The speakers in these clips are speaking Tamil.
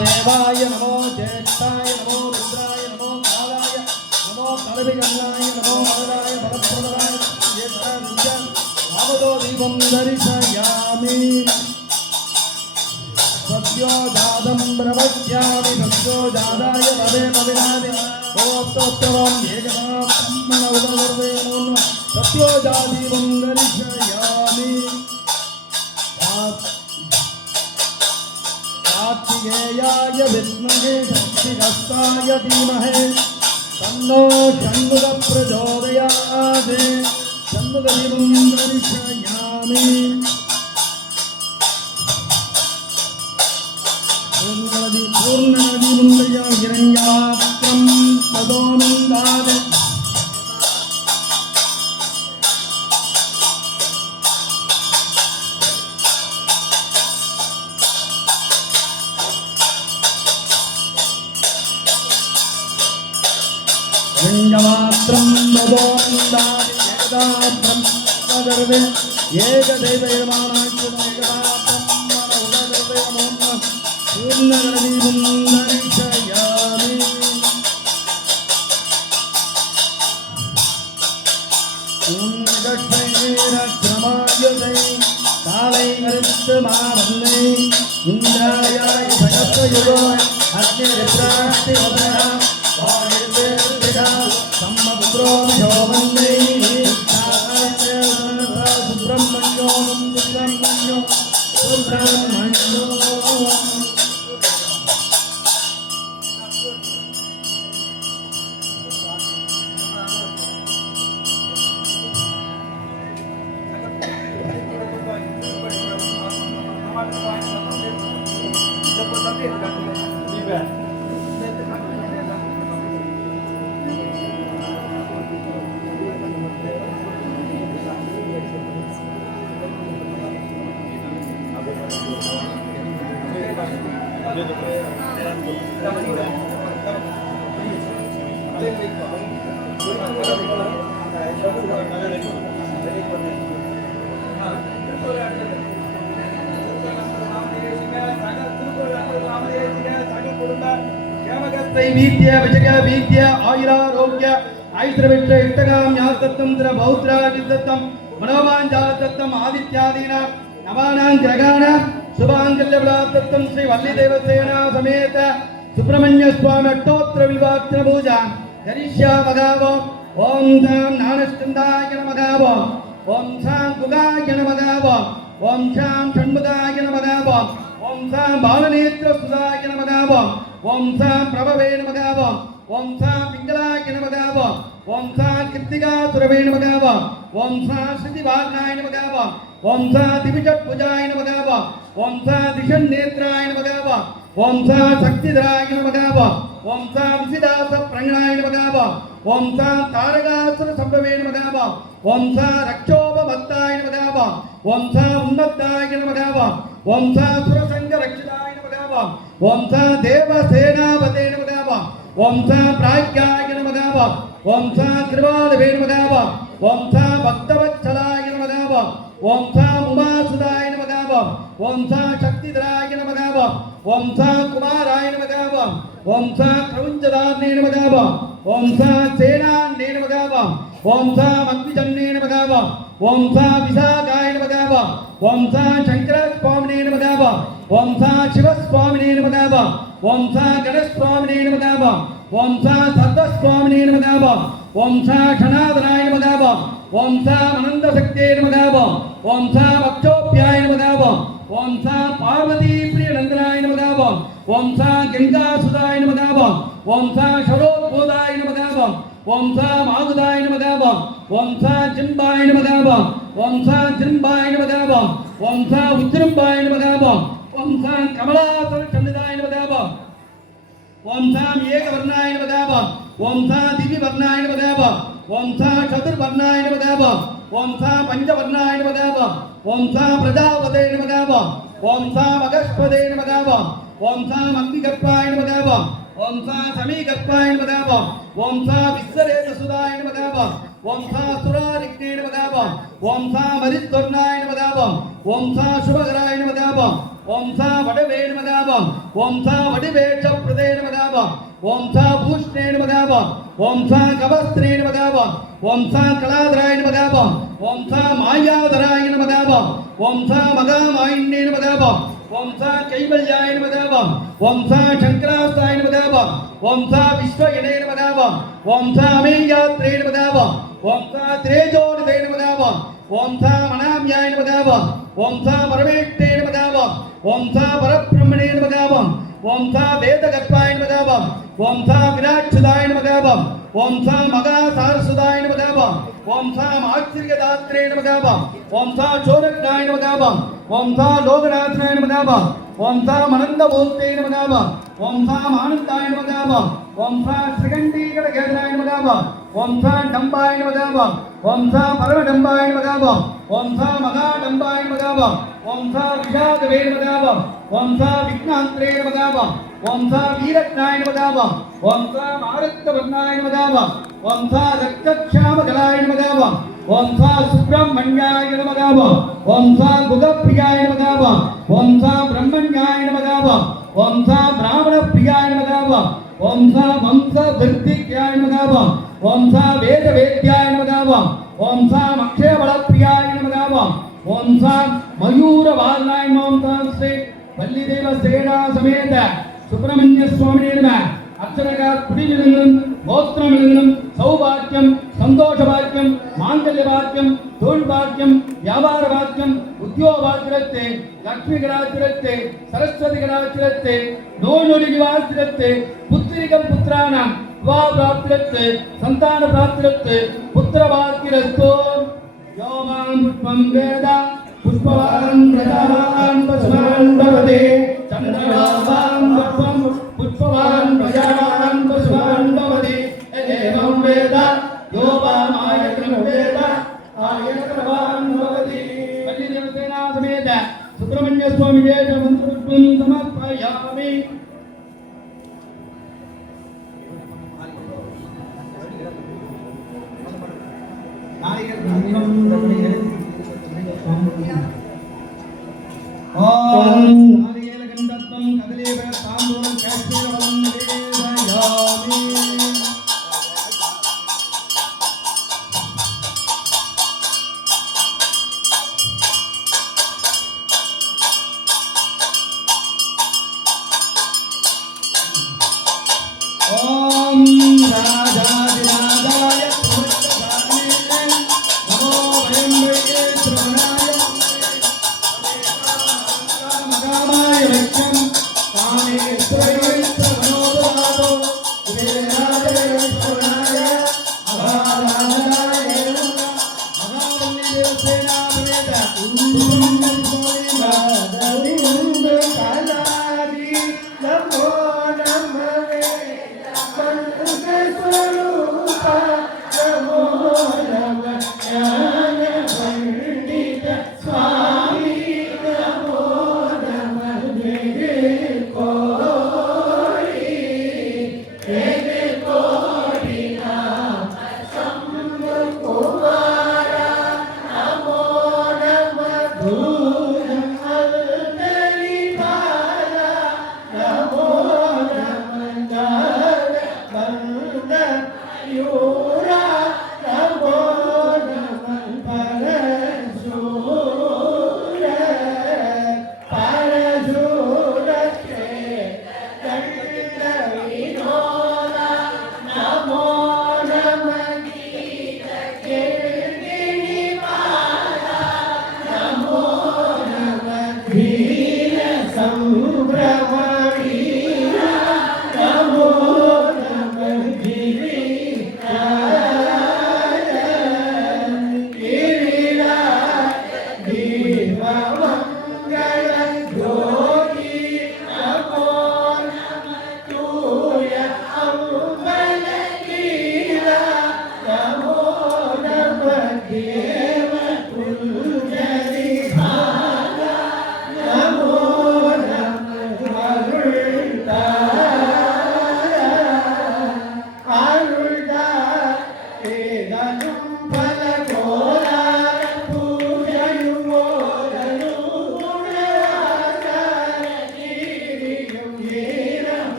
देवाय नमो ज्येष्ठाय नमो रुद्राय नमो कालाय नमो कलविगन्नाय नमो मरुदाय भरतप्रदाय ज्येष्ठाय भावदो दीपं दर्शयामि सत्यो जातं प्रवक्ष्यामि सत्यो जाताय भवे भविनादि ओत्तोत्तरं एकनाथं मनोदर्वे नमो सत्यो जादीपं दर्शयामि कार्तिकेयाय विद्महे शक्तिहस्ताय धीमहि तन्नो षण्मुखः प्रचोदयात् षण्मुखदीपं दर्शयामि पूर्णनदीमुन्दया हिरण्यात्रं तदोऽनन्दात् लिंगमात्रं नवोन्दादि एकदात्रं सर्वे एकदैवमानाच्युतं एकदात्रं मनोदर्वे नमो पूर्णगणदीपं दर्शयामि पूर्णगक्षैरक्रमायुधै कालैर्वित्तमावन्नै इन्द्रायाय सहस्रयुगो अग्निरुद्रास्तिवदनः सम्मद्रो வீத்திய விஜய வீத்திய ஆயுராரோக்கிய ஐஸ்வரவிற்ற இஷ்டகாம் ஞாத்தத்தம் திர பௌத்ரா வித்தத்தம் மனோமாஞ்சாலத்தம் ஆதித்யாதீன நவானாம் கிரகாண சுபாங்கல்யவிலாத்தம் ஸ்ரீ வள்ளி தேவசேனா சமேத சுப்பிரமணிய சுவாமி அட்டோத்திர வில்வாத்திர பூஜா கரிஷ்யாமகாவோ ஓம் சாம் ஞானஸ்கந்தாய நமகாவோ ஓம் சாம் குகாய நமகாவோ ஓம் சாம் ஷண்முகாய நமகாவோ ஓம் சாம் பாலநேத்திர சுதாய நமகாவோ ஓம் சாம் பிரபவே நமகாவோ ஓம் சாம் பிங்களாய நமகாவோ ஓம் சாம் கிருத்திகா சுரவே நமகாவோ ஓம் சாம் ஸ்ருதிவாக்னாய நமகாவோ ஓம் சாம் திவிஜட் புஜாய நமகாவோ ஓம் சாம் திஷன் நேத்ராய நமகாவோ ஓம் சாம் சக்திதராய நமகாவோ ஓம் சாம் விசிதாச பிரங்கணாய நமகாவோ ஓம் சாம் தாரகாசுர சம்பவே நமகாவோ ஓம் சாம் ரக்ஷோபமத்தாய நமகாவோ ஓம் சாம் உன்மத்தாய நமகாவோ ஓம் சாம் சுரசங்க ரக்ஷிதாய நமகாவோ ஓம் சாம் தேவசேனாபதே நமகாவோ ஓம் சாம் பிராக்யாய நமகாவோ ஓம் சாம் கிருபாலவே நமகாவோ ஓம் சாம் பக்தவத்சலாய நமகாவோ ஓம் சாம் உமாசுதாய நமகாவோ ஓம் சாம் சக்திதராய நமகாவோ ஓம் சாம் குமாராய நமகாவோ ஓம் சாம் பிரபஞ்சதார்ணே நமகாவோ ஓம் சாம் சேனான்னே நமகாவோ ஓம் சாம் அக்னிஜன்னே நமகாவோ ஓம் சாம் விசாகாய நமகாவோ ஓம் சாம் சங்கர சுவாமினே நமகாவோ ஓம் சாம் சிவசுவாமினே நமகாவோ ஓம் சாம் கணசுவாமினே நமகாவோ ஓம் சாம் சர்வசுவாமினே நமகாவோ ஓம் சாம் கணாதனாய நமகாவோ ஓம் சாம் அனந்த சக்தியே நமகாவோ ஓம் சாம் அக்ஷோப்யாய நமகாவோ ஓம் சாம் பார்வதி பிரிய நந்தனாய நமகாவோ ஓம் சாம் கங்கா சுதாய நமகாவோ ஓம் சாம் சரோத்போதாய நமகாவோ ஓம் சாம் ஆகுதாய நமகாவோ ஓம் சாம் ஜிம்பாய நமகாவோ ஓம் சாம் ஜிம்பாய நமகாவோ ஓம் சாம் உஜ்ரம்பாய நமகாவோ ஓம் சாம் கமலாசன சந்திதாய நமகாவோ ஓம் சாம் ஏகவர்ணாய நமகாவோ ஓம் சாம் திவ்யவர்ணாய நமகாவோ ஓம் சாம் சதுர்வர்ணாய நமகாவோ ஓம் சாம் பஞ்சவர்ணாய நமகாவோ ஓம் சாம் பிரஜாபதே நமகாவோ ஓம் சாம் அகஸ்பதே நமகாவோ ஓம் சாம் அக்னிகர்ப்பாய நமகாவோ ஓம் சாம் சமீகர்ப்பாய நமகாவோ ஓம் சாம் விஸ்வரேத சுதாய நமகாவோ ஓம் சாம் சுராரிக்னே நமகாவோ ஓம் சாம் மரித்வர்ணாய நமகாவோ ஓம் சாம் சுபகராய நமகாவோ ஓம் சாம் வடவே நமகாவோ ஓம் சாம் வடிவேஷ பிரதே நமகாவோ ஓம் சாம் பூஷ்ணே நமகாவோ ஓம் சாம் கவஸ்திரே நமகாவோ ஓம் சாம் கலாதராய நமகாவோ ஓம் சாம் மாயாதராய நமகாவோ ஓம் சாம் மகாமாயின்னே நமகாவோ ஓம் சாம் கைவல்யாய நமகாவோ ஓம் சாம் சங்கராஸ்தாய நமகாவோ ஓம் சாம் விஸ்வயனே நமகாவோ ஓம் சாம் அமேயாத்ரே நமகாவோ ஓம் சாம் திரேஜோநிதே நமகாவோ ஓம் சாம் அனாம்யாய நமகாவோ ஓம் சாம் பரமேஷ்டே நமகாவோ ஓம் சாம் பரபிரம்மணே நமகாவோ ஓம் சாம் வேதகர்ப்பாய நமகாவோ ஓம் சாம் விராட்சுதாய நமகாவோ ஓம் சாம் மகா சாரசுதாய நமகாவோ ஓம் சாம் ஆச்சரியதாத்ரே நமகாவோ ஓம் சாம் சோரக்னாய நமகாவோ ஓம் சாம் லோகநாதனாய நமகாவோ ஓம் சாம் அனந்தமூர்த்தே நமகாவோ ஓம் சாம் ஆனந்தாய நமகாவோ ஓம் சாம் ஸ்ரீகண்டீகடகேதனாய நமகாவோ ஓம் சாம் டம்பாய நமகாவோ ஓம் சாம் பரமடம்பாய நமகாவோ ஓம் சாம் மகாடம்பாய நமகாவோ ஓம் சாம் விஷாதவே நமகாவோ ஓம் சாம் விக்னாந்திரே நமகாவோ ஓம் சாம் வீரக்னாய நமகாவோ ஓம் சாம் ஆரக்தவர்ணாய நமகாவோ ஓம் சாம் ரக்தக்ஷாமகலாய நமகாவோ ஓம் சாம் சுப்ரமண்யாய நமகாவோ ஓம் சாம் குகப்பிரியாய நமகாவோ ஓம் சாம் பிரம்மண்யாய நமகாவோ ஓம் சாம் பிராமண பிரியாய நமகாவோ ஓம் சாம் வம்ச விருத்திக்யாய நமகாவோ ஓம் சாம் வேத வேத்யாய நமகாவோ ஓம் சாம் அக்ஷயபல பிரியாய நமகாவோ ஓம் சாம் மயூர வால்நாய ஓம் சாம் ஸ்ரீ வள்ளி தேவ சேனா சமேத சுப்பிரமணிய சுவாமியே நம அர்ச்சனகா குடிவிலங்களும் கோத்திரமிலங்களும் சௌபாக்கியம் சந்தோஷ பாக்கியம் மாங்கல்ய பாக்கியம் தொழில் பாக்கியம் வியாபார பாக்கியம் உத்தியோக பாக்கியத்தை லக்ஷ்மி கடாச்சிரத்தை சரஸ்வதி கடாச்சிரத்தை நோய் நிவாசிரத்தை புத்திரிகம் புத்திராணம் விவாஹ பிராப்திரத்தை சந்தான பிராப்திரத்தை புத்திர பாக்கியரஸ்தோ யோமாம் புஷ்பம் வேத புஷ்பவான் பிரஜாவான் பசுமான் பவதே சந்திரவான் புஷ்பம் புஷ்பவான் பிரஜாவான் பசுமான் பவதே ஏவம் வேத யோமாம் ஆயத்ரம் வேத ஆயத்ரவான் பவதே வள்ளி தேவசேனா சமேத சுப்பிரமணிய சுவாமி தேவ மந்திரம் சமர்ப்பயாமி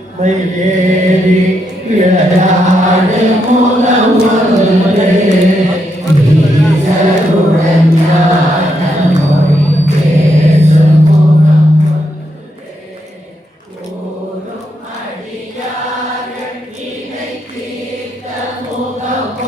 ஏறி விளையாடு முதல்வரே ஈசருடன் ஞானமொழி பேசும் முகமொழியே கூறும் அடியார்கள் இணை தீர்த்த முகம்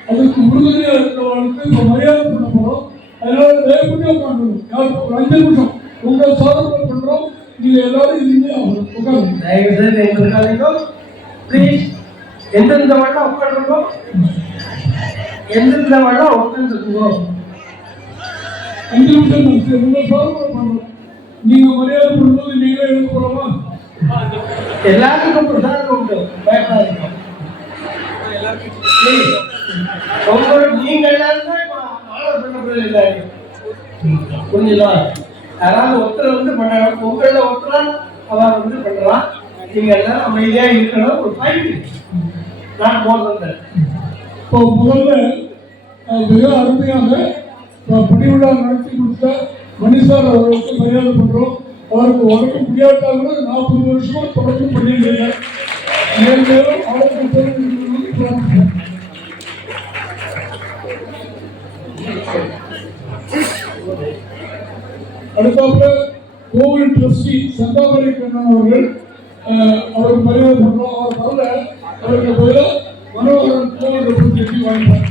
அதுக்கு உறுதுணையாக இருக்கிறவர்களுக்கு இப்போ மரியாதை பண்ண போகிறோம். அதனால தயவுபடி உட்காந்துருங்க. ஒரு 5 நிமிஷம் உங்கள் சாதனை பண்ணுறோம். நீங்கள் எல்லாரும் இருந்து உட்காந்து தயவு செய்து எங்களுக்காக ப்ளீஸ் எந்தெந்த வண்ணம் உட்காந்துருக்கோம், எந்தெந்த வண்ணம் உட்காந்துருக்கோம். 5 நிமிஷம் உங்கள் சாதனை பண்ணுறோம். நீங்கள் மரியாதை பண்ணும்போது நீங்களே எழுத போகிறோமா? எல்லாருக்கும் பிரசாதம் உண்டு, பயப்படாதீங்க. நீங்க எல்லாரும் தான் ஆர்டர் பண்ண இல்லை புரிஞ்சுங்களா? யாராவது ஒருத்தர் வந்து பண்ணலாம், உங்களில் ஒருத்தர் அவர் வந்து பண்ணலாம். நீங்க எல்லாரும் அமைதியா இருக்கணும். ஒரு 5 minutes நான் போடுறேன். இப்போ முதல்ல மிக அருமையாக பணிவிழா நடத்தி கொடுத்த மணிசார் அவர்களுக்கு மரியாதை பண்றோம். அவருக்கு உடம்பு முடியாட்டாலும் 40 வருஷமா தொடர்ந்து பண்ணியிருக்கீங்க. மேலும் அவருக்கு அடுத்தாப்புல கோவில் ட்ரஸ்டி சந்தாமரை கண்ணன் அவர்கள் அவருக்கு மரியாதை பண்றோம். அவர் வரல, அவருக்கு பதிலாக மனோகரன் கோவில் ரெப்ரஸன்டேட்டிவ் வாங்கினார்.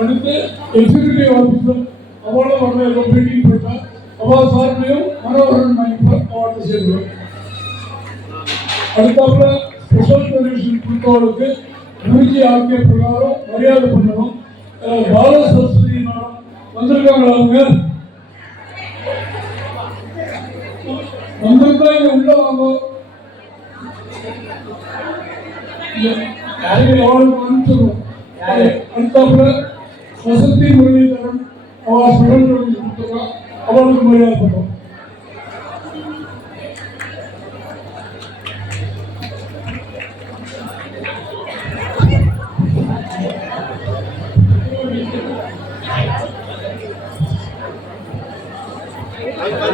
அடுத்து எக்ஸிக்யூட்டிவ் ஆஃபீஸர் அவார்டு வரல, மீட்டிங் போயிட்டார். அவார்டு சார்பிலையும் மனோகரன் வாங்கிப்பார், அவார்டு சேர்க்கிறோம். அடுத்தாப்புல ஸ்பெஷல் டொனேஷன் கொடுத்தவர்களுக்கு குருஜி ஆக்கிய பிரகாரம் மரியாதை பண்ணணும். பால சரஸ்வதி மேடம் வந்திருக்காங்க. அவங்க வந்திருக்கா இங்க உள்ள வாங்க. அனுப்பிச்சிடுவோம். அடுத்தாப்புல வசதி முரளிதரன் அவர் ஸ்பெஷல் டொனேஷன் கொடுத்துருக்கா, அவளுக்கு மரியாதை பண்ணுறோம்.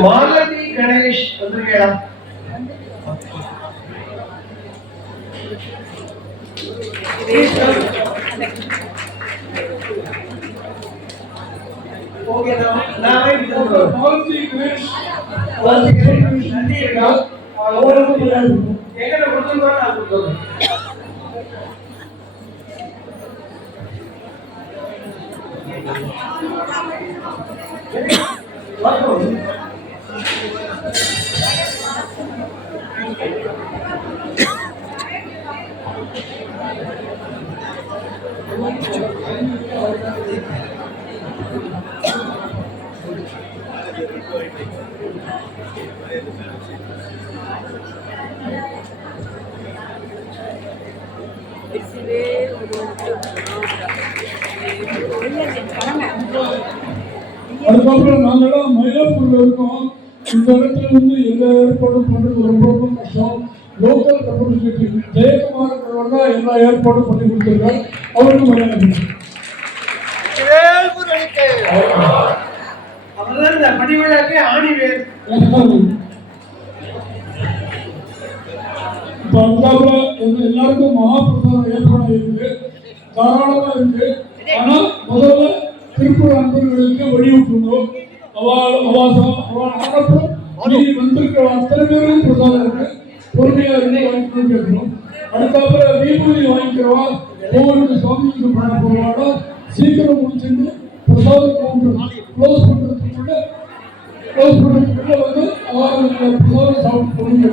மாலதி கணேஷ் வந்திருக்கா? ஓகே, நான் மாலதி கணேஷ் நன்றி இருக்கா? எங்களை கொடுத்துருக்கோம், நான் கொடுத்துருக்கேன். அதுக்கப்புறம் நாங்கள்லாம் மயிலாப்பூர்ல இருக்கோம். இந்த இடத்துல வந்து எல்லா ஏற்பாடும் பண்றது ரொம்ப ரொம்ப கஷ்டம். லோக்கல் ரெப்ரஸன்டேட்டிவ் ஜெயக்குமார் இருக்கிறவர் தான் எல்லா ஏற்பாடும் பண்ணி கொடுத்துருக்காரு. அவருக்கு மரியாதை. அவர்தான் இந்த பணிவிழாக்கு ஆணிவேர். இப்போ அதுக்காக எல்லாருக்கும் மகாபிரசாதம் ஏற்பாடு இருக்குது, தாராளமாக இருக்கு. ஆனால் முதல்ல திருப்பூர் அன்பர்களுக்கு வழிவிட்டுருந்தோம். வந்திருக்கிற அத்தனை பேரும் பிரசாதம் இருக்கு, பொறுமையா இருந்து வாங்கிக்கணும்னு கேட்கணும். அடுத்தாப்புல வீபூதி வாங்கிக்கிறவா ஒவ்வொரு சுவாமிக்கு பண்ண போவாடா சீக்கிரம் முடிச்சுட்டு பிரசாதம் கவுண்டர் க்ளோஸ் பண்றதுக்குள்ள வந்து பிரசாதம் சாப்பிட்டு கொடுங்க.